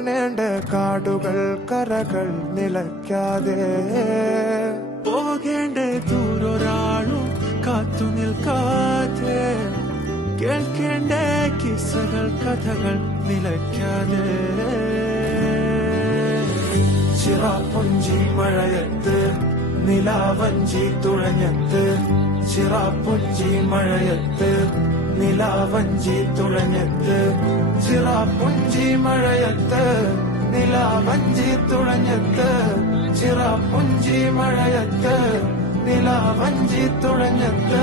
കാണേണ്ട കാടുകൾ കരകൾ നിലയ്ക്കാതെ പോകേണ്ട ദൂരൊരാളും കാത്തു നിൽക്കാതെ കേൾക്കേണ്ട കിസ്സകൾ കഥകൾ നിലയ്ക്കാതെ ചിറാപ്പുഞ്ചി മഴയത്ത് നിലാവഞ്ചി തുഴഞ്ഞത്ത് ചിറാപ്പുഞ്ചി മഴയത്ത് നിലാവഞ്ചി തുഴഞ്ഞത്ത് ചിറാപ്പുഞ്ചി മഴയത്ത് നിലാവഞ്ചി തുഴഞ്ഞത്ത് ചിറാപ്പുഞ്ചി മഴയത്ത് നിലാവഞ്ചി തുഴഞ്ഞത്ത്